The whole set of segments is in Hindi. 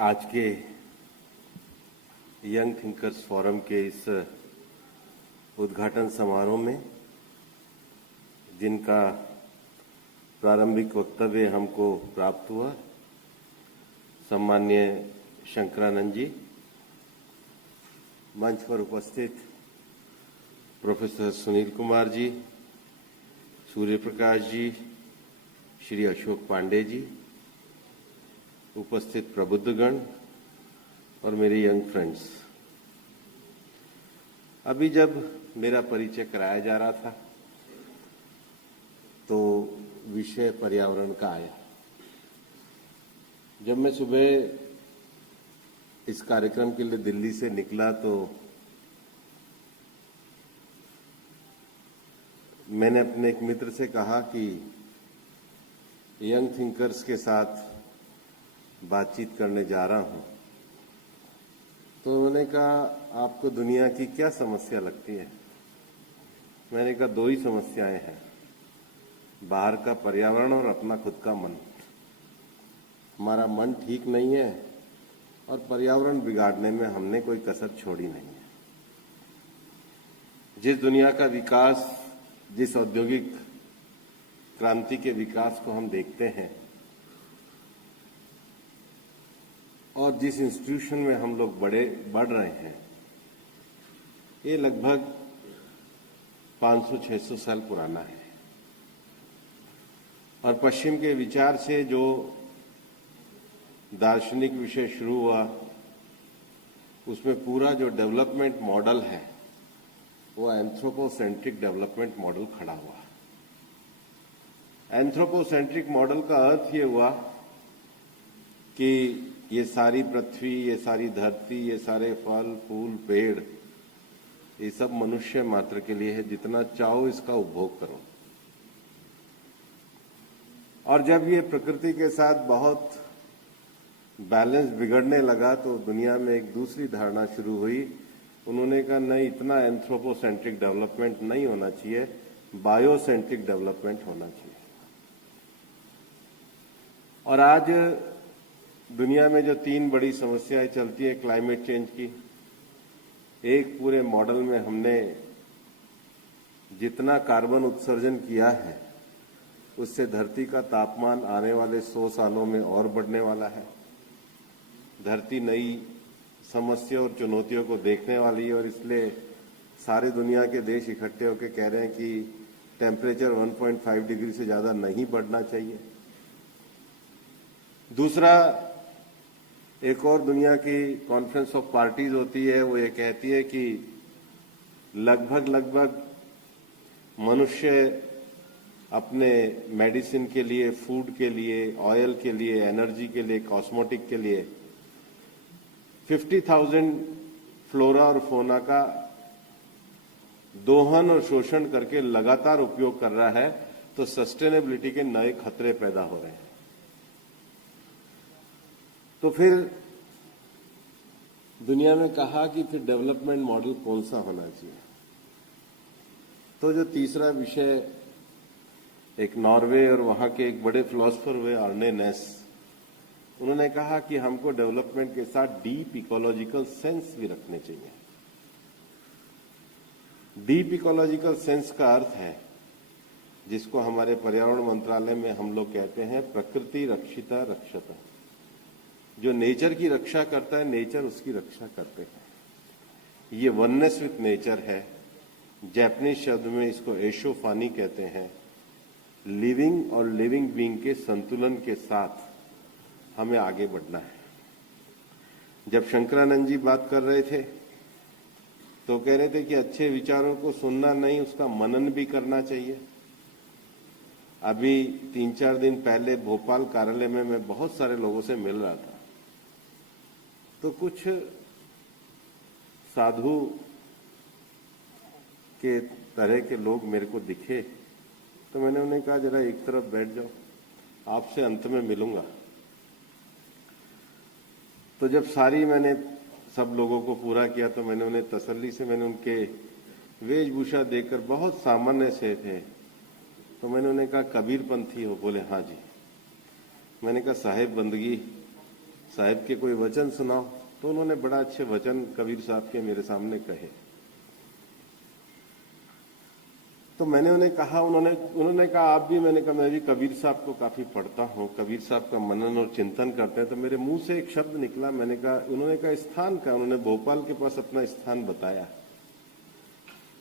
आज के यंग थिंकर्स फोरम के इस उद्घाटन समारोह में जिनका प्रारंभिक वक्तव्य हमको प्राप्त हुआ, सम्माननीय शंकरानंद जी, मंच पर उपस्थित प्रोफेसर सुनील कुमार जी, सूर्य प्रकाश जी, श्री अशोक पांडे जी, उपस्थित प्रबुद्धगण और मेरे यंग फ्रेंड्स। अभी जब मेरा परिचय कराया जा रहा था तो विषय पर्यावरण का आया। जब मैं सुबह इस कार्यक्रम के लिए दिल्ली से निकला तो मैंने अपने एक मित्र से कहा कि यंग थिंकर्स के साथ बातचीत करने जा रहा हूं, तो उन्होंने कहा आपको दुनिया की क्या समस्या लगती है? मैंने कहा दो ही समस्याएं हैं, बाहर का पर्यावरण और अपना खुद का मन। हमारा मन ठीक नहीं है और पर्यावरण बिगाड़ने में हमने कोई कसर छोड़ी नहीं है। जिस दुनिया का विकास, जिस औद्योगिक क्रांति के विकास को हम देखते हैं और जिस इंस्टीट्यूशन में हम लोग बढ़ रहे हैं, ये लगभग 500-600 साल पुराना है। और पश्चिम के विचार से जो दार्शनिक विषय शुरू हुआ, उसमें पूरा जो डेवलपमेंट मॉडल है वो एंथ्रोपोसेंट्रिक डेवलपमेंट मॉडल खड़ा हुआ। एंथ्रोपोसेंट्रिक मॉडल का अर्थ ये हुआ कि ये सारी पृथ्वी, ये सारी धरती, ये सारे फल फूल पेड़, ये सब मनुष्य मात्र के लिए है, जितना चाहो इसका उपभोग करो। और जब ये प्रकृति के साथ बहुत बैलेंस बिगड़ने लगा तो दुनिया में एक दूसरी धारणा शुरू हुई। उन्होंने कहा नहीं, इतना एंथ्रोपोसेंट्रिक डेवलपमेंट नहीं होना चाहिए, बायोसेंट्रिक डेवलपमेंट होना चाहिए। और आज दुनिया में जो तीन बड़ी समस्याएं चलती है क्लाइमेट चेंज की, एक पूरे मॉडल में हमने जितना कार्बन उत्सर्जन किया है उससे धरती का तापमान आने वाले 100 सालों में और बढ़ने वाला है। धरती नई समस्या और चुनौतियों को देखने वाली है और इसलिए सारे दुनिया के देश इकट्ठे होकर कह रहे हैं कि टेम्परेचर 1.5 डिग्री से ज्यादा नहीं बढ़ना चाहिए। दूसरा, एक और दुनिया की कॉन्फ्रेंस ऑफ पार्टीज होती है, वो ये कहती है कि लगभग मनुष्य अपने मेडिसिन के लिए, फूड के लिए, ऑयल के लिए, एनर्जी के लिए, कॉस्मेटिक के लिए 50,000 फ्लोरा और फोना का दोहन और शोषण करके लगातार उपयोग कर रहा है, तो सस्टेनेबिलिटी के नए खतरे पैदा हो रहे हैं। तो फिर दुनिया में कहा कि फिर डेवलपमेंट मॉडल कौन सा होना चाहिए। तो जो तीसरा विषय, एक नॉर्वे और वहां के एक बड़े फिलोसोफर हुए आर्ने नेस, उन्होंने कहा कि हमको डेवलपमेंट के साथ डीप इकोलॉजिकल सेंस भी रखने चाहिए। डीप इकोलॉजिकल सेंस का अर्थ है, जिसको हमारे पर्यावरण मंत्रालय में हम लोग कहते हैं प्रकृति रक्षिता रक्षता। जो नेचर की रक्षा करता है, नेचर उसकी रक्षा करते हैं। ये वननेस विथ नेचर है। जापानीज शब्द में इसको एशोफानी कहते हैं। लिविंग और लिविंग बीइंग के संतुलन के साथ हमें आगे बढ़ना है। जब शंकरानंद जी बात कर रहे थे तो कह रहे थे कि अच्छे विचारों को सुनना नहीं, उसका मनन भी करना चाहिए। अभी 3-4 दिन पहले भोपाल कार्यालय में मैं बहुत सारे लोगों से मिल रहा था, तो कुछ साधु के तरह के लोग मेरे को दिखे, तो मैंने उन्हें कहा जरा एक तरफ बैठ जाओ, आपसे अंत में मिलूंगा। तो जब मैंने सब लोगों को पूरा किया तो मैंने उन्हें तसल्ली से, मैंने उनके वेशभूषा देखकर बहुत सामान्य से थे, तो मैंने उन्हें कहा कबीर पंथी हो? बोले हाँ जी। मैंने कहा साहेब बंदगी साहिब के कोई वचन सुनाओ, तो उन्होंने बड़ा अच्छे वचन कबीर साहब के मेरे सामने कहे। तो मैंने उन्हें कहा, उन्होंने कहा आप भी, मैंने कहा मैं भी कबीर साहब को काफी पढ़ता हूं, कबीर साहब का मनन और चिंतन करते हैं। तो मेरे मुंह से एक शब्द निकला, मैंने कहा, उन्होंने कहा स्थान का, उन्होंने भोपाल के पास अपना स्थान बताया।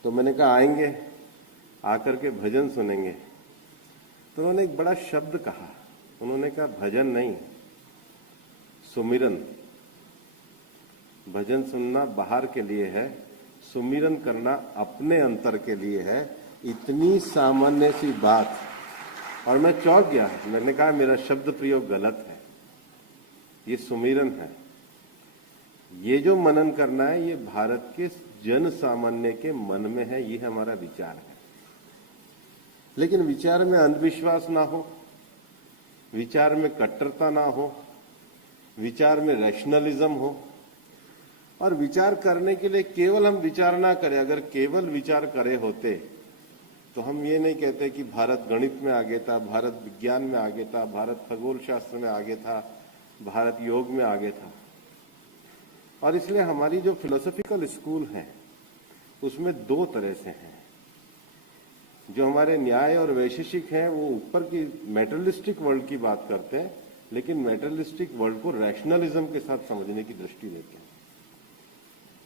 तो मैंने कहा आएंगे, आकर के भजन सुनेंगे। तो उन्होंने एक बड़ा शब्द कहा, उन्होंने कहा भजन नहीं, सुमिरन। भजन सुनना बाहर के लिए है, सुमिरन करना अपने अंतर के लिए है। इतनी सामान्य सी बात, और मैं चौंक गया। मैंने कहा मेरा शब्द प्रयोग गलत है, ये सुमिरन है। ये जो मनन करना है ये भारत के जन सामान्य के मन में है, ये हमारा विचार है। लेकिन विचार में अंधविश्वास ना हो, विचार में कट्टरता ना हो, विचार में रैशनलिज्म हो, और विचार करने के लिए केवल हम विचार ना करें। अगर केवल विचार करे होते तो हम ये नहीं कहते कि भारत गणित में आगे था, भारत विज्ञान में आगे था, भारत खगोल शास्त्र में आगे था, भारत योग में आगे था। और इसलिए हमारी जो फिलोसॉफिकल स्कूल है उसमें दो तरह से हैं। जो हमारे न्याय और वैशेषिक हैं वो ऊपर की मेटरलिस्टिक वर्ल्ड की बात करते हैं, लेकिन मेटरलिस्टिक वर्ल्ड को रैशनलिज्म के साथ समझने की दृष्टि देते हैं।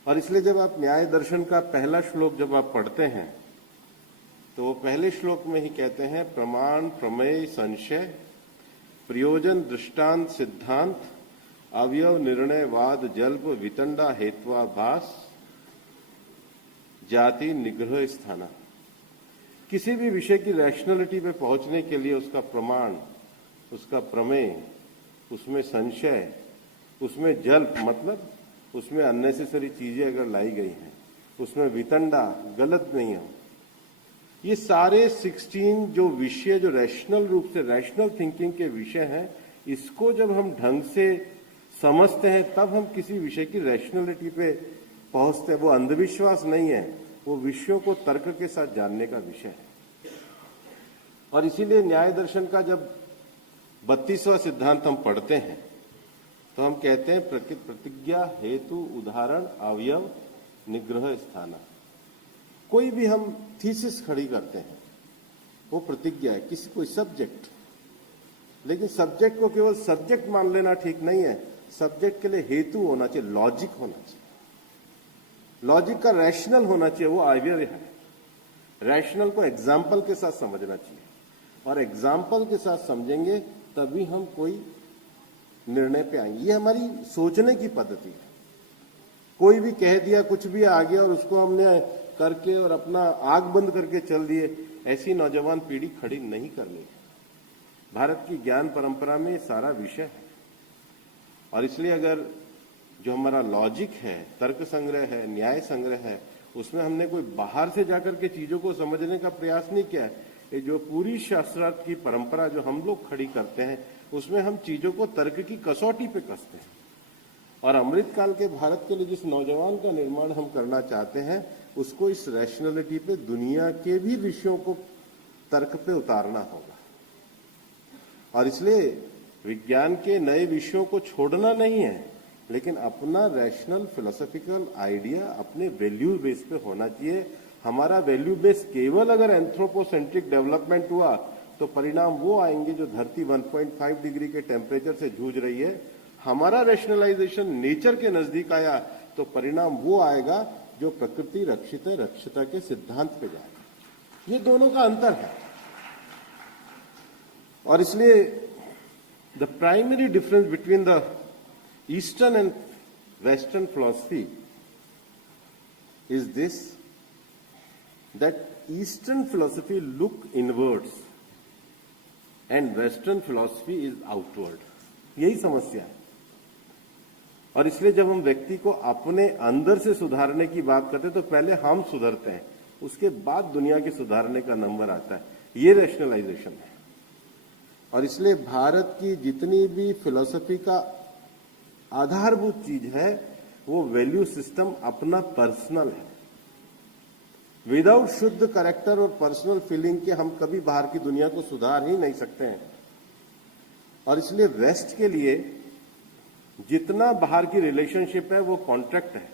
और इसलिए जब आप न्याय दर्शन का पहला श्लोक जब आप पढ़ते हैं तो वो पहले श्लोक में ही कहते हैं प्रमाण प्रमेय संशय प्रयोजन दृष्टांत सिद्धांत अवयव निर्णय वाद जल्प वितंडा हेत्वाभास जाति निग्रह स्थाना। किसी भी विषय की रैशनलिटी पे पहुंचने के लिए उसका प्रमाण, उसका प्रमेय, उसमें संशय, उसमें जल्प मतलब उसमें अननेसेसरी चीजें अगर लाई गई हैं, उसमें वितंडा गलत नहीं हो, ये सारे 16 जो विषय जो रैशनल रूप से रैशनल थिंकिंग के विषय हैं, इसको जब हम ढंग से समझते हैं तब हम किसी विषय की रैशनलिटी पे पहुंचते हैं। वो अंधविश्वास नहीं है, वो विषयों को तर्क के साथ जानने का विषय है। और इसीलिए न्याय दर्शन का जब 32वां सिद्धांत हम पढ़ते हैं तो हम कहते हैं प्रतिज्ञा हेतु उदाहरण अवयव निग्रह स्थाना। कोई भी हम थीसिस खड़ी करते हैं वो प्रतिज्ञा है, किसी कोई सब्जेक्ट। लेकिन सब्जेक्ट को केवल सब्जेक्ट मान लेना ठीक नहीं है, सब्जेक्ट के लिए हेतु होना चाहिए, लॉजिक होना चाहिए। लॉजिक का रैशनल होना चाहिए, वो आइडिया है। रैशनल को एग्जाम्पल के साथ समझना चाहिए, और एग्जाम्पल के साथ समझेंगे तभी हम कोई निर्णय पे आएंगे। ये हमारी सोचने की पद्धति है। कोई भी कह दिया, कुछ भी आ गया और उसको हमने करके और अपना आंख बंद करके चल दिए, ऐसी नौजवान पीढ़ी खड़ी नहीं करनी है। भारत की ज्ञान परंपरा में सारा विषय है। और इसलिए अगर जो हमारा लॉजिक है, तर्क संग्रह है, न्याय संग्रह है, उसमें हमने कोई बाहर से जाकर के चीजों को समझने का प्रयास नहीं किया है। ये जो पूरी शास्त्रार्थ की परंपरा जो हम लोग खड़ी करते हैं उसमें हम चीजों को तर्क की कसौटी पे कसते हैं। और अमृतकाल के भारत के लिए जिस नौजवान का निर्माण हम करना चाहते हैं उसको इस रैशनलिटी पे दुनिया के भी विषयों को तर्क पे उतारना होगा। और इसलिए विज्ञान के नए विषयों को छोड़ना नहीं है, लेकिन अपना रैशनल फिलोसॉफिकल आइडिया अपने वैल्यू बेस पे होना चाहिए। हमारा वैल्यू बेस केवल अगर एंथ्रोपोसेंट्रिक डेवलपमेंट हुआ तो परिणाम वो आएंगे जो धरती 1.5 डिग्री के टेम्परेचर से जूझ रही है। हमारा रैशनलाइजेशन नेचर के नजदीक आया तो परिणाम वो आएगा जो प्रकृति रक्षित रक्षता के सिद्धांत पे जाएगा। ये दोनों का अंतर है। और इसलिए the primary difference between the eastern and western philosophy is this, that eastern philosophy look inwards and western philosophy is outward. यही समस्या है। और इसलिए जब हम व्यक्ति को अपने अंदर से सुधारने की बात करते हैं तो पहले हम सुधरते हैं, उसके बाद दुनिया के सुधारने का नंबर आता है। ये रैशनलाइजेशन है। और इसलिए भारत की जितनी भी फिलॉसफी का आधारभूत चीज है वो वैल्यू सिस्टम अपना पर्सनल है। विदाउट शुद्ध कैरेक्टर और पर्सनल फीलिंग के हम कभी बाहर की दुनिया को सुधार ही नहीं सकते हैं। और इसलिए वेस्ट के लिए जितना बाहर की रिलेशनशिप है वो कॉन्ट्रैक्ट है।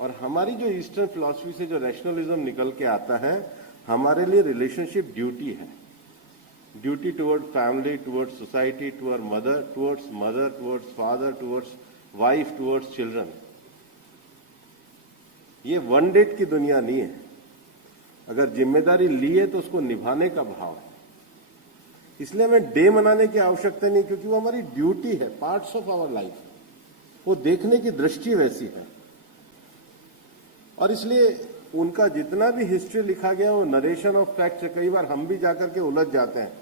और हमारी जो ईस्टर्न फिलॉसफी से जो रैशनलिज्म निकल के आता है, हमारे लिए रिलेशनशिप ड्यूटी है। Duty toward family, towards society, towards mother, towards father, towards wife, towards children. ये वन डेट की दुनिया नहीं है। अगर जिम्मेदारी ली है तो उसको निभाने का भाव है। इसलिए हमें डे मनाने की आवश्यकता नहीं, क्योंकि वो हमारी ड्यूटी है, पार्ट्स ऑफ आवर लाइफ। वो देखने की दृष्टि वैसी है। और इसलिए उनका जितना भी हिस्ट्री लिखा गया वो नरेशन ऑफ फैक्ट्स है। कई बार हम भी जाकर के उलझ जाते हैं।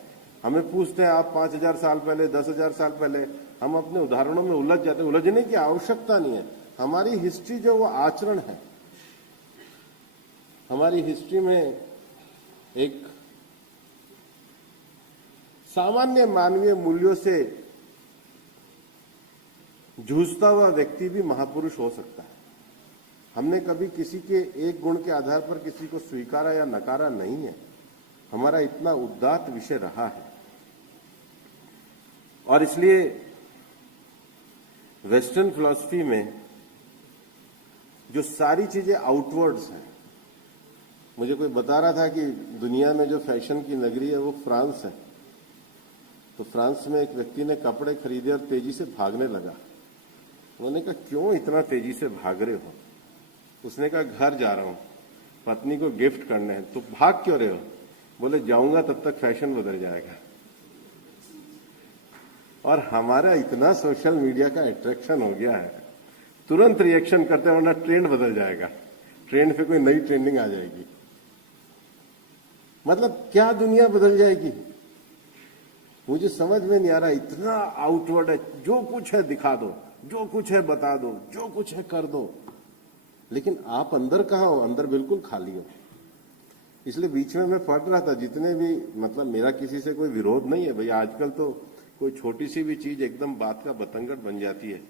हमें पूछते हैं आप 5000 साल पहले, 10,000 साल पहले, हम अपने उदाहरणों में उलझ जाते हैं। उलझने की आवश्यकता नहीं है। हमारी हिस्ट्री जो वो आचरण है। हमारी हिस्ट्री में एक सामान्य मानवीय मूल्यों से जूझता हुआ व्यक्ति भी महापुरुष हो सकता है। हमने कभी किसी के एक गुण के आधार पर किसी को स्वीकारा या नकारा नहीं है। हमारा इतना उदात्त विषय रहा है। और इसलिए वेस्टर्न फिलॉसफी में जो सारी चीजें आउटवर्ड्स हैं, मुझे कोई बता रहा था कि दुनिया में जो फैशन की नगरी है वो फ्रांस है। तो फ्रांस में एक व्यक्ति ने कपड़े खरीदे और तेजी से भागने लगा। उन्होंने कहा क्यों इतना तेजी से भाग रहे हो? उसने कहा घर जा रहा हूं, पत्नी को गिफ्ट करने हैं। तो भाग क्यों रहे हो? बोले जाऊंगा तब तक फैशन बदल जाएगा। और हमारा इतना सोशल मीडिया का अट्रैक्शन हो गया है, तुरंत रिएक्शन करते हैं वरना ट्रेंड बदल जाएगा, ट्रेंड पे कोई नई ट्रेंडिंग आ जाएगी। मतलब क्या दुनिया बदल जाएगी? मुझे समझ में नहीं आ रहा। इतना आउटवर्ड है, जो कुछ है दिखा दो, जो कुछ है बता दो, जो कुछ है कर दो। लेकिन आप अंदर कहाँ हो? अंदर बिल्कुल खाली हो। इसलिए बीच में मैं पढ़ रहा था, जितने भी, मतलब मेरा किसी से कोई विरोध नहीं है भाई। आजकल तो कोई छोटी सी भी चीज एकदम बात का बतंगड़ बन जाती है।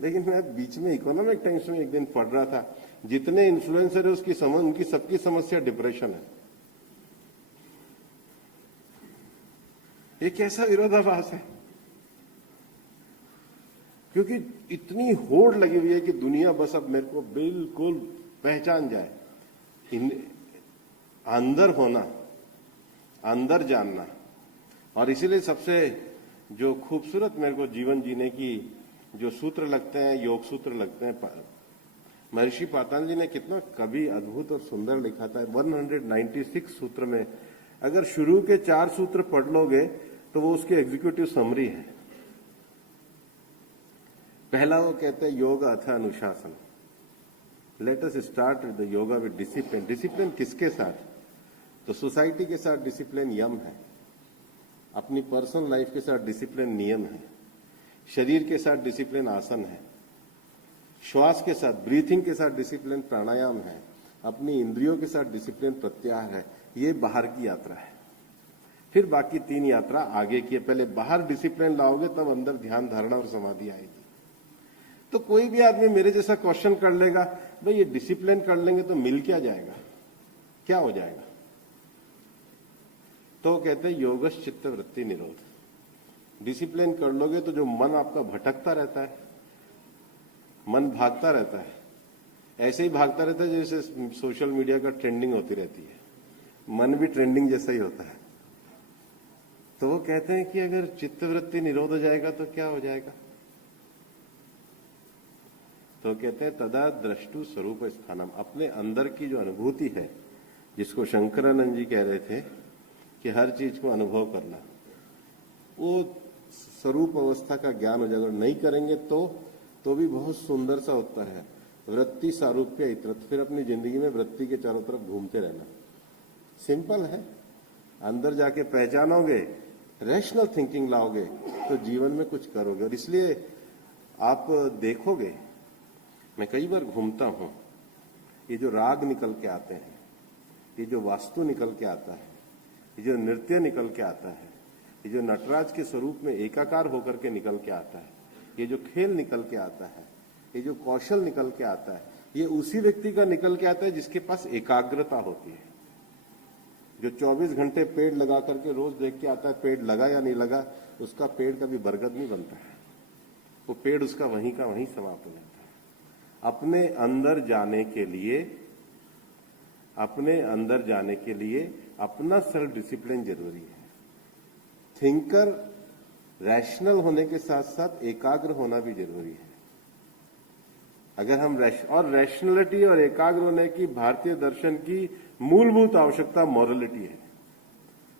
लेकिन मैं बीच में इकोनॉमिक टाइम्स में एक दिन पढ़ रहा था, जितने इन्फ्लुएंसर है उनकी सबकी समस्या डिप्रेशन है। ये कैसा विरोधाभास है? क्योंकि इतनी होड़ लगी हुई है कि दुनिया बस अब मेरे को बिल्कुल पहचान जाए। अंदर होना, अंदर जानना। और इसीलिए सबसे जो खूबसूरत मेरे को जीवन जीने की जो सूत्र लगते हैं, योग सूत्र लगते हैं, महर्षि पातंजलि ने कितना कभी अद्भुत और सुंदर लिखा था। 196 सूत्र में अगर शुरू के 4 सूत्र पढ़ लोगे तो वो उसकी एग्जीक्यूटिव समरी है। पहला वो कहते हैं योग अथ अनुशासन। Let us start the yoga with discipline. Discipline किसके साथ? तो सोसाइटी के साथ डिसिप्लिन यम है, अपनी पर्सनल लाइफ के साथ डिसिप्लिन नियम है, शरीर के साथ डिसिप्लिन आसन है, श्वास के साथ ब्रीथिंग के साथ डिसिप्लिन प्राणायाम है, अपनी इंद्रियों के साथ डिसिप्लिन प्रत्याहार है। ये बाहर की यात्रा है। फिर बाकी 3 यात्रा आगे की है। पहले बाहर डिसिप्लिन लाओगे तब अंदर ध्यान, धारणा और समाधि आएगी। तो कोई भी आदमी मेरे जैसा क्वेश्चन कर लेगा, भाई ये डिसिप्लिन कर लेंगे तो मिल क्या जाएगा, क्या हो जाएगा? तो कहते हैं योगश चित्त वृत्ति निरोध। डिसिप्लिन कर लोगे तो जो मन आपका भटकता रहता है, मन भागता रहता है, ऐसे ही भागता रहता है जैसे सोशल मीडिया का ट्रेंडिंग होती रहती है, मन भी ट्रेंडिंग जैसा ही होता है। तो वो कहते हैं कि अगर चित्तवृत्ति निरोध हो जाएगा तो क्या हो जाएगा? तो कहते हैं तदा द्रष्टु स्वरूप स्थानम। अपने अंदर की जो अनुभूति है, जिसको शंकरानंद जी कह रहे थे कि हर चीज को अनुभव करना, वो स्वरूप अवस्था का ज्ञान उजागर नहीं करेंगे तो भी बहुत सुंदर सा होता है। वृत्ति सारूप्य इतरत। फिर अपनी जिंदगी में वृत्ति के चारों तरफ घूमते रहना। सिंपल है। अंदर जाके पहचानोगे, रैशनल थिंकिंग लाओगे तो जीवन में कुछ करोगे। और इसलिए आप देखोगे, मैं कई बार घूमता हूं, ये जो राग निकल के आते हैं, ये जो वास्तु निकल के आता है, ये जो नृत्य निकल के आता है, ये जो नटराज के स्वरूप में एकाकार होकर के निकल के आता है, ये जो खेल निकल के आता है, ये जो कौशल निकल के आता है, ये उसी व्यक्ति का निकल के आता है जिसके पास एकाग्रता होती है। जो 24 घंटे पेड़ लगा करके रोज देख के आता है पेड़ लगा या नहीं लगा, उसका पेड़ कभी बरगद नहीं बनता है। वो पेड़ उसका वहीं का वहीं समाप्त हो जाता है। अपने अंदर जाने के लिए अपना सेल्फ डिसिप्लिन जरूरी है। थिंकर रैशनल होने के साथ साथ एकाग्र होना भी जरूरी है। अगर हम रैशनलिटी और एकाग्र होने की भारतीय दर्शन की मूलभूत आवश्यकता मॉरलिटी है।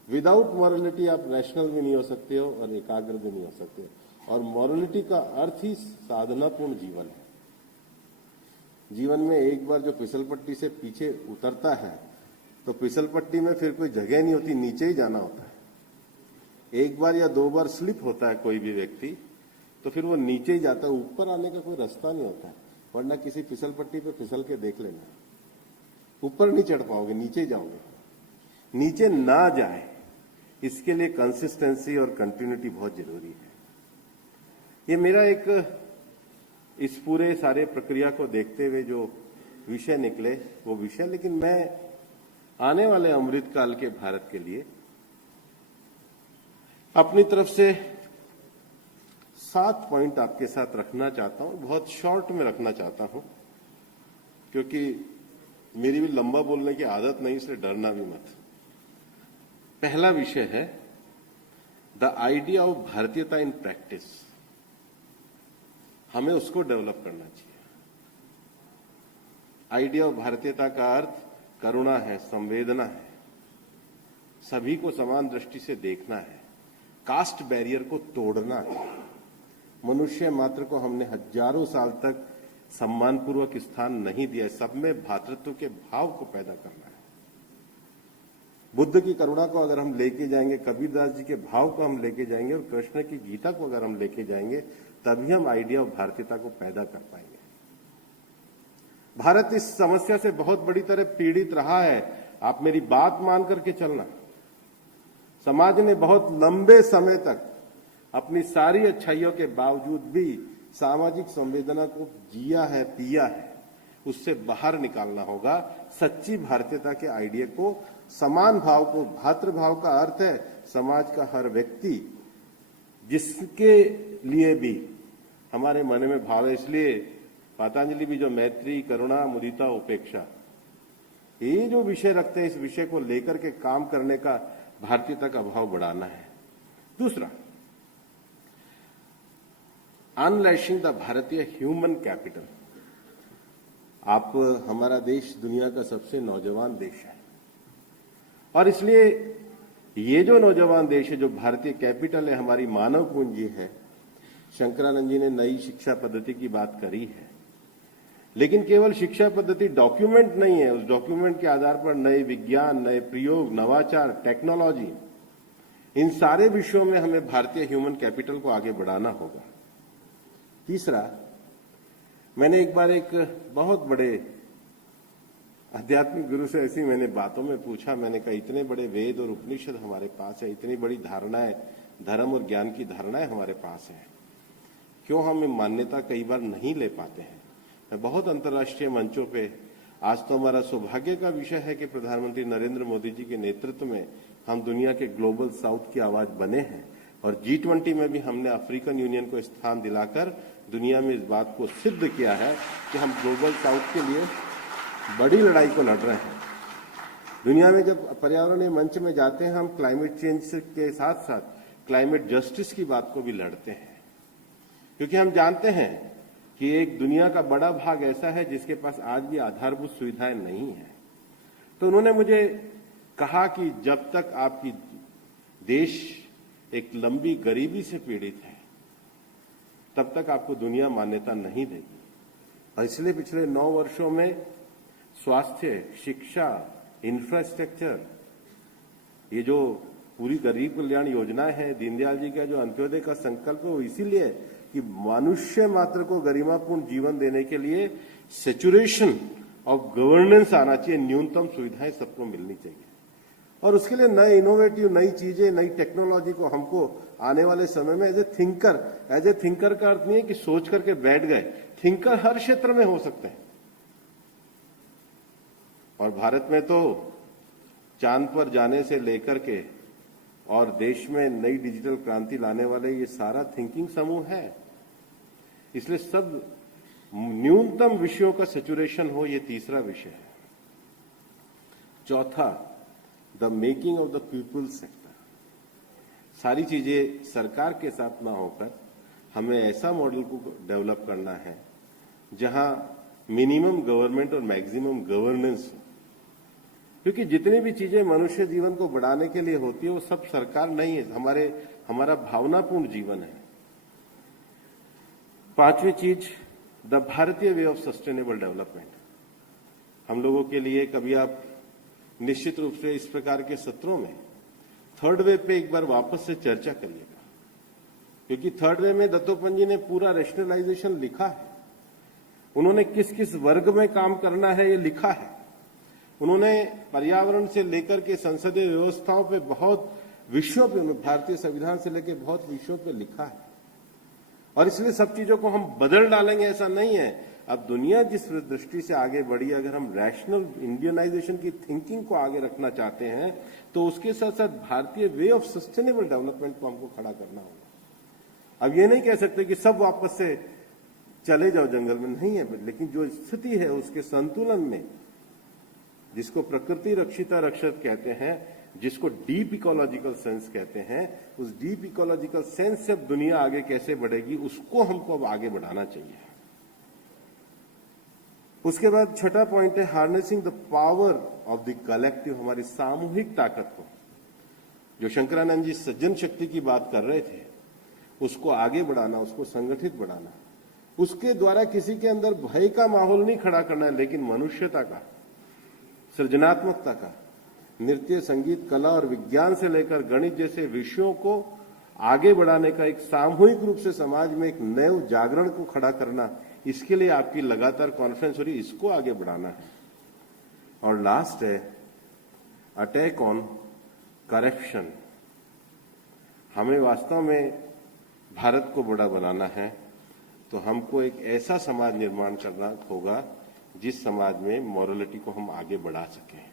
विदाउट मॉरलिटी आप रैशनल भी नहीं हो सकते हो और एकाग्र भी नहीं हो सकते हो। और मॉरलिटी का अर्थ ही साधनापूर्ण जीवन है। जीवन में एक बार जो फिसल पट्टी से पीछे उतरता है तो फिसल पट्टी में फिर कोई जगह नहीं होती, नीचे ही जाना होता है। एक बार या दो बार स्लिप होता है कोई भी व्यक्ति तो फिर वो नीचे ही जाता है, ऊपर आने का कोई रास्ता नहीं होता है। वरना किसी फिसल पट्टी पे फिसल के देख लेना, ऊपर नहीं चढ़ पाओगे, नीचे ही जाओगे। नीचे ना जाए इसके लिए कंसिस्टेंसी और कंटिन्यूटी बहुत जरूरी है। ये मेरा एक इस पूरे सारे प्रक्रिया को देखते हुए जो विषय निकले वो विषय, लेकिन मैं आने वाले अमृतकाल के भारत के लिए अपनी तरफ से 7 पॉइंट आपके साथ रखना चाहता हूं। बहुत शॉर्ट में रखना चाहता हूं क्योंकि मेरी भी लंबा बोलने की आदत नहीं, इसलिए डरना भी मत। पहला विषय है द आइडिया ऑफ भारतीयता इन प्रैक्टिस। हमें उसको डेवलप करना चाहिए। आइडिया ऑफ भारतीयता का अर्थ करुणा है, संवेदना है, सभी को समान दृष्टि से देखना है, कास्ट बैरियर को तोड़ना है। मनुष्य मात्र को हमने हजारों साल तक सम्मानपूर्वक स्थान नहीं दिया, सब में भ्रातृत्व के भाव को पैदा करना है। बुद्ध की करुणा को अगर हम लेके जाएंगे, कबीरदास जी के भाव को हम लेके जाएंगे और कृष्ण की गीता को अगर हम लेके जाएंगे, तभी हम आइडिया ऑफ भारतीयता को पैदा कर पाएंगे। भारत इस समस्या से बहुत बड़ी तरह पीड़ित रहा है। आप मेरी बात मान करके चलना। समाज ने बहुत लंबे समय तक अपनी सारी अच्छाइयों के बावजूद भी सामाजिक संवेदना को जिया है, पिया है। उससे बाहर निकालना होगा। सच्ची भारतीयता के आइडिया को, समान भाव को, भातृभाव का अर्थ है समाज का हर व्यक्ति जिसके लिए भी हमारे मन में भाव है। इसलिए पतंजलि भी जो मैत्री, करुणा, मुदिता, उपेक्षा, ये जो विषय रखते हैं, इस विषय को लेकर के काम करने का भारतीयता का भाव बढ़ाना है। दूसरा, अनलैशिंग द भारतीय ह्यूमन कैपिटल। आप, हमारा देश दुनिया का सबसे नौजवान देश है और इसलिए ये जो नौजवान देश है, जो भारतीय कैपिटल है, हमारी मानव पूंजी है। शंकरानंद जी ने नई शिक्षा पद्धति की बात करी है, लेकिन केवल शिक्षा पद्धति डॉक्यूमेंट नहीं है। उस डॉक्यूमेंट के आधार पर नए विज्ञान, नए प्रयोग, नवाचार, टेक्नोलॉजी, इन सारे विषयों में हमें भारतीय ह्यूमन कैपिटल को आगे बढ़ाना होगा। तीसरा, मैंने एक बार एक बहुत बड़े आध्यात्मिक गुरु से ऐसी मैंने बातों में पूछा, मैंने कहा इतने बड़े वेद और उपनिषद हमारे पास है, इतनी बड़ी धारणाएं, धर्म और ज्ञान की धारणाएं हमारे पास है, क्यों हम मान्यता कई बार नहीं ले पाते हैं। मैं बहुत अंतर्राष्ट्रीय मंचों पे, आज तो हमारा सौभाग्य का विषय है कि प्रधानमंत्री नरेंद्र मोदी जी के नेतृत्व में हम दुनिया के ग्लोबल साउथ की आवाज बने हैं और G20 में भी हमने अफ्रीकन यूनियन को स्थान दिलाकर दुनिया में इस बात को सिद्ध किया है कि हम ग्लोबल साउथ के लिए बड़ी लड़ाई को लड़ रहे हैं। दुनिया में जब पर्यावरणीय मंच में जाते हैं, हम क्लाइमेट चेंज के साथ साथ क्लाइमेट जस्टिस की बात को भी लड़ते हैं, क्योंकि हम जानते हैं कि एक दुनिया का बड़ा भाग ऐसा है जिसके पास आज भी आधारभूत सुविधाएं नहीं है। तो उन्होंने मुझे कहा कि जब तक आपकी देश एक लंबी गरीबी से पीड़ित है, तब तक आपको दुनिया मान्यता नहीं देगी। और इसलिए पिछले 9 वर्षों में स्वास्थ्य, शिक्षा, इंफ्रास्ट्रक्चर, ये जो पूरी गरीब कल्याण योजनाएं हैं, दीनदयाल जी का जो अंत्योदय का संकल्प है, वो इसीलिए कि मनुष्य मात्र को गरिमापूर्ण जीवन देने के लिए सैचुरेशन ऑफ गवर्नेंस आना चाहिए, न्यूनतम सुविधाएं सबको मिलनी चाहिए। और उसके लिए नए इनोवेटिव, नई चीजें, नई टेक्नोलॉजी को हमको आने वाले समय में एज ए थिंकर का अर्थ नहीं है कि सोच करके बैठ गए। थिंकर हर क्षेत्र में हो सकते हैं और भारत में तो चांद पर जाने से लेकर के और देश में नई डिजिटल क्रांति लाने वाले ये सारा थिंकिंग समूह है। इसलिए सब न्यूनतम विषयों का सैचुरेशन हो, ये तीसरा विषय है। चौथा, the making of the people sector. सारी चीजें सरकार के साथ ना होकर हमें ऐसा मॉडल को डेवलप करना है जहां मिनिमम गवर्नमेंट और मैक्सिमम गवर्नेंस हो, क्योंकि जितनी भी चीजें मनुष्य जीवन को बढ़ाने के लिए होती है वो सब सरकार नहीं है, हमारा भावनापूर्ण जीवन है। पांचवी चीज, द भारतीय वे ऑफ सस्टेनेबल डेवलपमेंट। हम लोगों के लिए कभी आप निश्चित रूप से इस प्रकार के सत्रों में थर्ड वे पे एक बार वापस से चर्चा करिएगा, क्योंकि थर्ड वे में दत्तोपंत जी ने पूरा रैशनलाइजेशन लिखा है। उन्होंने किस किस वर्ग में काम करना है ये लिखा है। उन्होंने पर्यावरण से लेकर के संसदीय व्यवस्थाओं पे बहुत विषयों पे, भारतीय संविधान से लेकर बहुत विषयों पे लिखा है। और इसलिए सब चीजों को हम बदल डालेंगे ऐसा नहीं है। अब दुनिया जिस दृष्टि से आगे बढ़ी, अगर हम रैशनल इंडियनाइजेशन की थिंकिंग को आगे रखना चाहते हैं तो उसके साथ साथ भारतीय वे ऑफ सस्टेनेबल डेवलपमेंट को हमको खड़ा करना होगा। अब ये नहीं कह सकते कि सब वापस से चले जाओ जंगल में, नहीं है, लेकिन जो स्थिति है उसके संतुलन में, जिसको प्रकृति रक्षिता रक्षत कहते हैं, जिसको डीप इकोलॉजिकल सेंस कहते हैं, उस डीप इकोलॉजिकल सेंस से अब दुनिया आगे कैसे बढ़ेगी उसको हमको अब आगे बढ़ाना चाहिए। उसके बाद छठा पॉइंट है harnessing the power of the collective. हमारी सामूहिक ताकत को, जो शंकरानंद जी सज्जन शक्ति की बात कर रहे थे, उसको आगे बढ़ाना, उसको संगठित बढ़ाना। उसके द्वारा किसी के अंदर भय का माहौल नहीं खड़ा करना है, लेकिन मनुष्यता का, सृजनात्मकता का, नृत्य, संगीत, कला और विज्ञान से लेकर गणित जैसे विषयों को आगे बढ़ाने का एक सामूहिक रूप से समाज में एक नए जागरण को खड़ा करना, इसके लिए आपकी लगातार कॉन्फ्रेंस हो रही है, इसको आगे बढ़ाना है। और लास्ट है अटैक ऑन करप्शन। हमें वास्तव में भारत को बड़ा बनाना है तो हमको एक ऐसा समाज निर्माण करना होगा जिस समाज में मॉरलिटी को हम आगे बढ़ा सकें।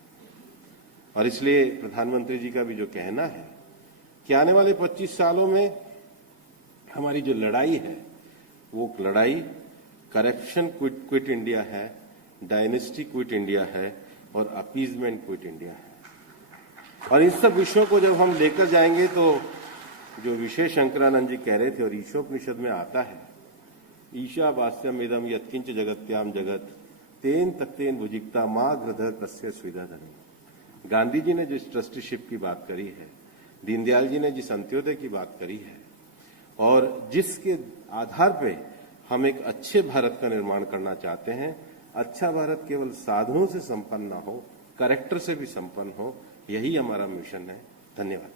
और इसलिए प्रधानमंत्री जी का भी जो कहना है कि आने वाले 25 सालों में हमारी जो लड़ाई है वो लड़ाई करप्शन क्विट इंडिया है, डायनेस्टी क्विट इंडिया है और अपीजमेंट क्विट इंडिया है। और इन सब विषयों को जब हम लेकर जाएंगे तो जो विषय शंकरानंद जी कह रहे थे और ईशोपनिषद में आता है, ईशावास्यम इदम यत्किंच जगत्याम जगत तेन तक्तेन भुजिक्ता माँ गृध कस्य स्विधा धनी। गांधी जी ने जिस ट्रस्टीशिप की बात करी है, दीनदयाल जी ने जिस अंत्योदय की बात करी है और जिसके आधार पे हम एक अच्छे भारत का निर्माण करना चाहते हैं, अच्छा भारत केवल साधनों से संपन्न ना हो, कैरेक्टर से भी संपन्न हो, यही हमारा मिशन है। धन्यवाद।